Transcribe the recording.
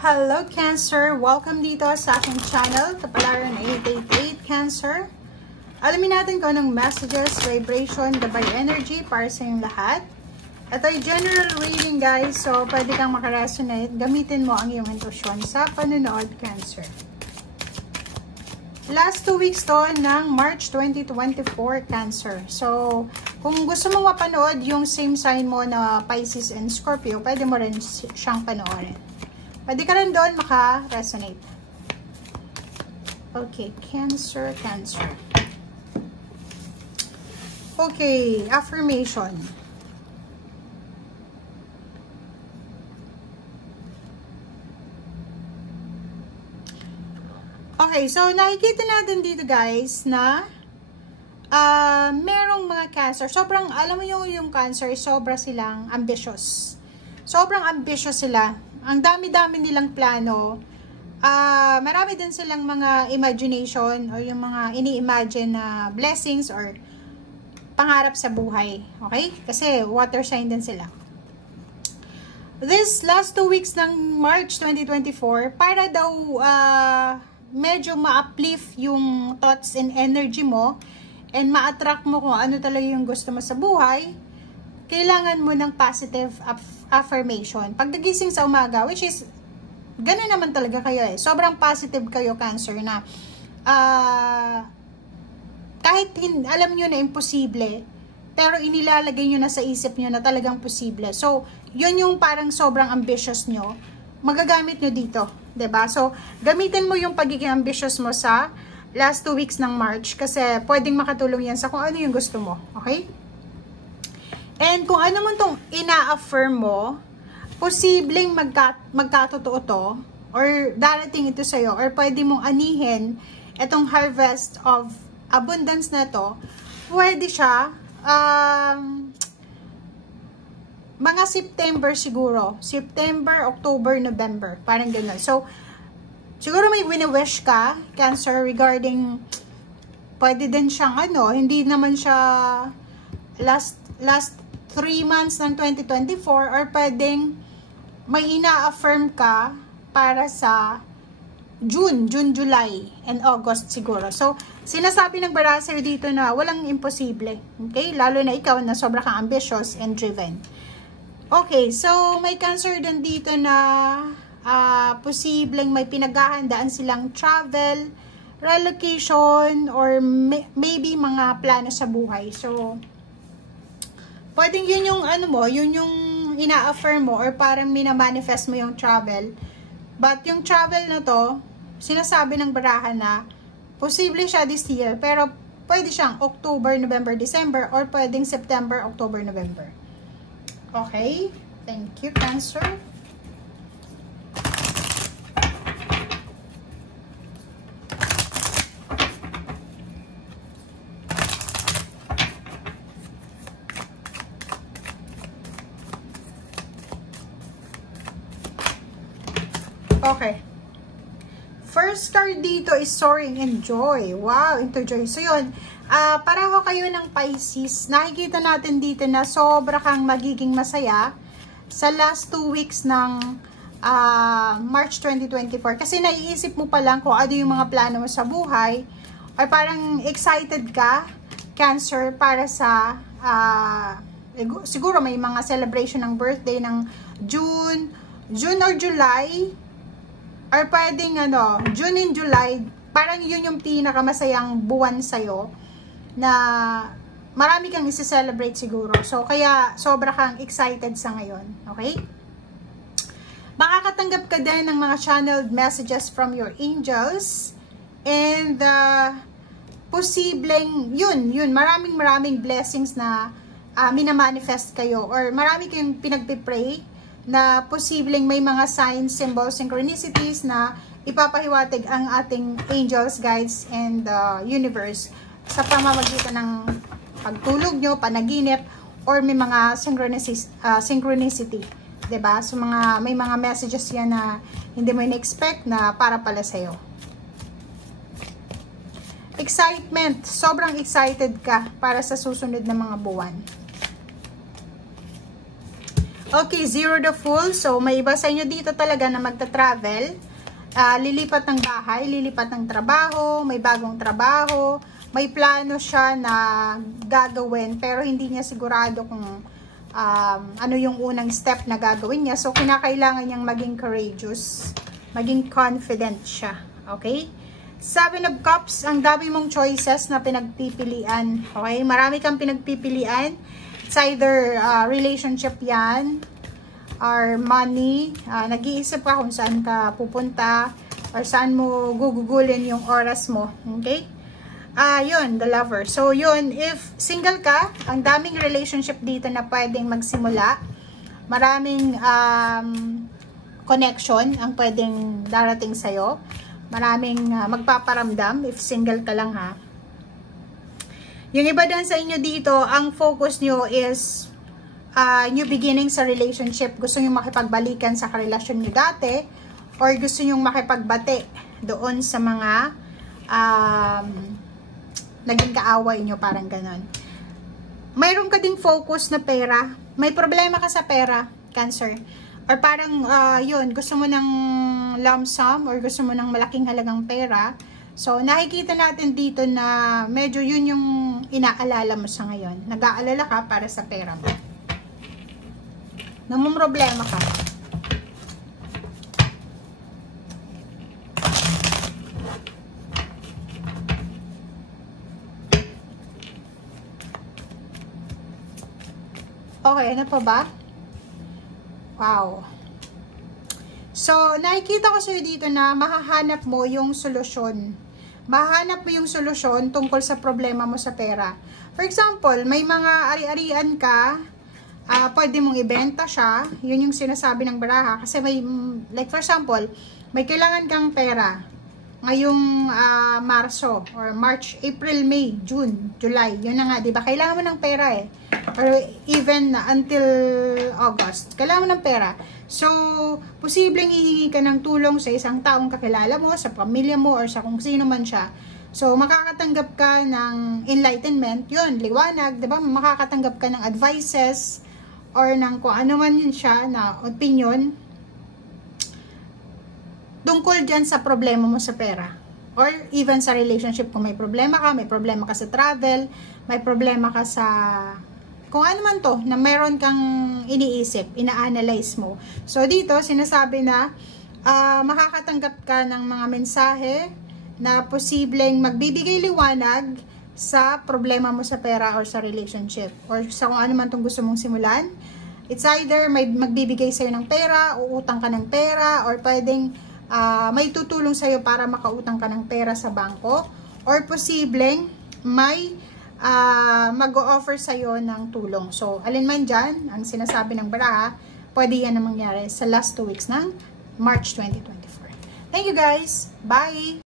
Hello Cancer! Welcome dito sa aking channel, Kapalaran 888 Cancer. Alamin natin kung anong messages, vibration, gabay energy para sa inyong lahat. Ito ay general reading guys, so pwede kang makaresonate. Gamitin mo ang iyong intuition sa panunood Cancer. Last 2 weeks to ng March 2024 Cancer. So, kung gusto mong mapanood yung same sign mo na Pisces and Scorpio, pwede mo rin siyang panoorin. Pwede ka rin doon maka-resonate. Okay, Cancer. Okay, affirmation. Okay, so nakikita natin dito guys na merong mga Cancer. Sobrang, alam mo yung Cancer, sobra silang ambitious. Sobrang ambitious sila. Ang dami-dami nilang plano. Marami din silang mga imagination o yung mga ini-imagine na blessings or pangarap sa buhay. Okay? Kasi water sign din sila. This last 2 weeks ng March 2024, para daw medyo ma-uplift yung thoughts and energy mo and ma-attract mo kung ano talaga yung gusto mo sa buhay, kailangan mo ng positive affirmation. Pag nagising sa umaga, which is, gano'n naman talaga kayo eh. Sobrang positive kayo, Cancer, na kahit alam nyo na imposible, pero inilalagay nyo na sa isip nyo na talagang posible. So, yun yung parang sobrang ambitious nyo, magagamit nyo dito. 'Di ba? So, gamitin mo yung pagiging ambitious mo sa last 2 weeks ng March kasi pwedeng makatulong yan sa kung ano yung gusto mo. Okay? And kung ano mo itong ina-affirm mo, posibleng magkatotoo to, or darating ito sa'yo, or pwede mong anihin itong harvest of abundance na to, pwede siya, mga September siguro. September, October, November. Parang gano'n. So, siguro may wini-wish ka, Cancer, regarding, pwede din siyang hindi naman siya last 3 months ng 2024, or pwedeng may ina-affirm ka para sa June, July, and August siguro. So, sinasabi ng Baraser dito na walang imposible. Okay? Lalo na ikaw na sobra kang ambitious and driven. Okay, so may Cancer din dito na posibleng may pinaghahandaan silang travel, relocation, or maybe mga plano sa buhay. So, pwedeng yun yung yun yung ina-affirm mo or parang minamanifest mo yung travel. But yung travel na to, sinasabi ng baraha na posible siya this year, pero pwede siyang October, November, December, or pwedeng September, October, November. Okay? Thank you, Cancer. Okay. First card dito is Soaring in Joy. Wow, into joy. So yun, pareho kayo ng Pisces. Nakikita natin dito na sobra kang magiging masaya sa last 2 weeks ng March 2024. Kasi naiisip mo pa lang kung ano yung mga plano mo sa buhay. Or parang excited ka, Cancer, para sa siguro may mga celebration ng birthday ng June or July. Or pwedeng June and July, parang yun yung pinakamasayang buwan sa'yo na marami kang isi-celebrate siguro. So, kaya sobra kang excited sa ngayon. Okay? Makakatanggap ka din ng mga channeled messages from your angels. And, posibleng, yun, maraming blessings na minamanifest kayo. Or marami kayong pinagpipray na posibleng may mga signs, symbols, synchronicities na ipapahiwatig ang ating angels, guides, and universe sa pamamagitan ng pagtulog nyo, panaginip, or may mga synchronicity. Diba? So, may mga messages yan na hindi mo in-expect na para pala sa'yo. Excitement. Sobrang excited ka para sa susunod na mga buwan. Okay, zero the full. So, may iba sa inyo dito talaga na magta-travel. Lilipat ng bahay, lilipat ng trabaho, may bagong trabaho, may plano siya na gagawin, pero hindi niya sigurado kung ano yung unang step na gagawin niya. So, kinakailangan niyang maging courageous, maging confident siya. Okay? Seven of Cups, ang dami mong choices na pinagpipilian. Okay? Marami kang pinagpipilian. It's either relationship yan, or money. Nag-iisip ka kung saan ka pupunta, or saan mo gugugulin yung oras mo. Okay? Yun, the lover. So, yun, if single ka, ang daming relationship dito na pwedeng magsimula. Maraming connection ang pwedeng darating sa'yo. Maraming magpaparamdam if single ka lang, ha. Yung iba din sa inyo dito, ang focus nyo is new beginning sa relationship. Gusto nyo makipagbalikan sa karelasyon nyo dati, or gusto nyo makipagbati doon sa mga naging kaaway nyo, parang ganon. Mayroon ka ding focus na pera. May problema ka sa pera, Cancer. Or parang, yun, gusto mo ng lump sum, or gusto mo ng malaking halagang pera. So, nakikita natin dito na medyo yun yung inaalala mo sa ngayon. Nag-aalala ka para sa pera mo. Namumroblema ka. Okay, ano pa ba? Wow. So, nakikita ko sa'yo dito na mahahanap mo yung solusyon. Mahahanap mo yung solusyon tungkol sa problema mo sa pera. For example, may mga ari-arian ka, pwede mong ibenta siya. Yun yung sinasabi ng baraha. Kasi may, like for example, may kailangan kang pera ngayong Marso, or March, April, May, June, July. Yun na nga, diba? Kailangan mo ng pera eh. Or even until August. Kailangan mo ng pera. So, posibleng hihingi ka ng tulong sa isang taong kakilala mo, sa pamilya mo, or sa kung sino man siya. So, makakatanggap ka ng enlightenment. Yun, liwanag, diba? Makakatanggap ka ng advices, or ng kung ano man yun siya, na opinion, tungkol dyan sa problema mo sa pera. Or even sa relationship, kung may problema ka sa travel, may problema ka sa kung ano man to, na meron kang iniisip, ina-analyze mo. So dito, sinasabi na makakatanggap ka ng mga mensahe na posibleng magbibigay liwanag sa problema mo sa pera or sa relationship. Or sa kung ano man itong gusto mong simulan. It's either may magbibigay sa'yo ng pera, uutang ka ng pera, or pwedeng may tutulong sa'yo para makautang ka ng pera sa bangko, or posibleng may mag-o-offer sa'yo ng tulong. So, alin man dyan, ang sinasabi ng baraha, pwede yan na mangyari sa last 2 weeks ng March 2024. Thank you guys! Bye!